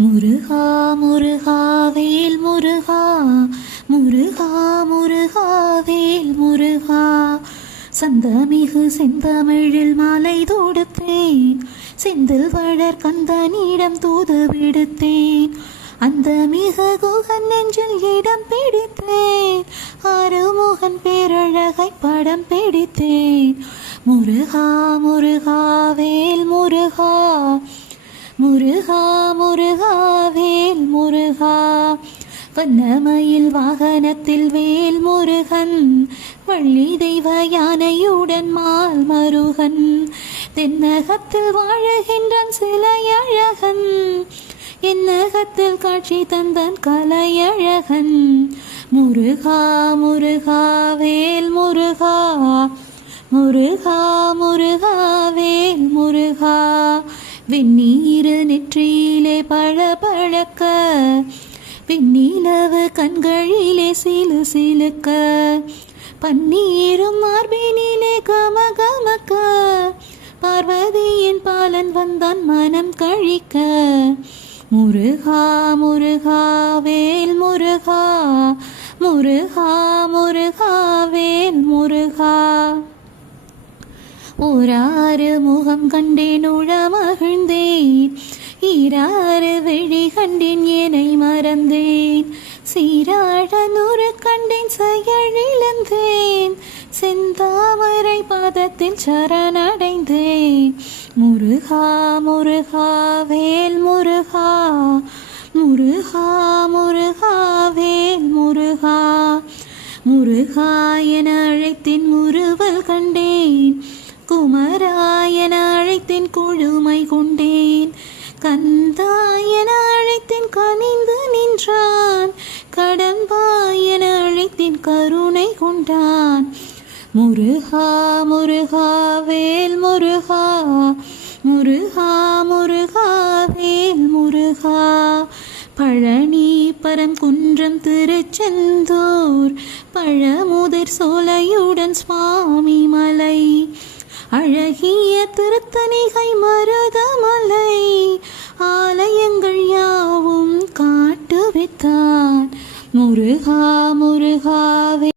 முருகா முருகா வேல் முருகா. முருகா முருகா வேல் முருகா. சந்தமிகு செந்தமிழில் மாலை தொடுத்தேன். செந்தில் வளர் கந்தனிடம் தூது விடுத்தேன். அந்த மிக குகன் நெஞ்சில் இடம் பிடித்தேன். ஆறுமுகன் பேரழகை படம் பிடித்தேன். முருகா முருகா வேல் முருகா. முருகா முருகா வேல் முருகா. வண்ணமயில் வாகனத்தில் வேல் முருகன். வள்ளி தெய்வ யானையுடன் மால் மருகன். தென்னகத்தில் வாழுகின்றான் சிலையழகன் என்னகத்தில் காட்சி தந்தன் கலையழகன் முருகா முருகா வேல் முருகா. முருகா முருகா வேல் முருகா. வெந்நீரு நெற்றியிலே பழ பழக்க பின்னிலவு கண்களிலே சிலு சிலுக்க பன்னீரும் மார்பினிலே கம கமக்க பார்வதியின் பாலன் வந்தான் மனம் கழிக்க. முருகா முருகா வேல் முருகா முருகா முருகா வேல் முருகா. ஓராறு முகம் கண்டேன் உழமகிழ்ந்தேன் சீராறு விழி கண்டேன் ஏனை மறந்தேன். சீராட நூறு கண்டேன் செயலிழந்தேன். செந்தாமரை பாதத்தில் சரணடைந்தேன். முருகா முருகா வேல் முருகா. முருகா முருகா வேல் முருகா. முருகா என அழைத்தின் முருவல் கண்டேன். குமரா என அழைத்தின் குழுமை கொண்டேன். கந்தா என அழைத்தேன் கனிந்து நின்றான். கடம்பா என அழைத்தேன் கருணை கொண்டான். முருகா முருகா வேல் முருகா. முருகா முருகா வேல் முருகா. பழனி பரங்குன்றம் திருச்செந்தூர். பழமுதிர் சோலையுடன் சுவாமி மலை. அழகிய திருத்தணிகை வைத்தான் முருகா முருகாவே.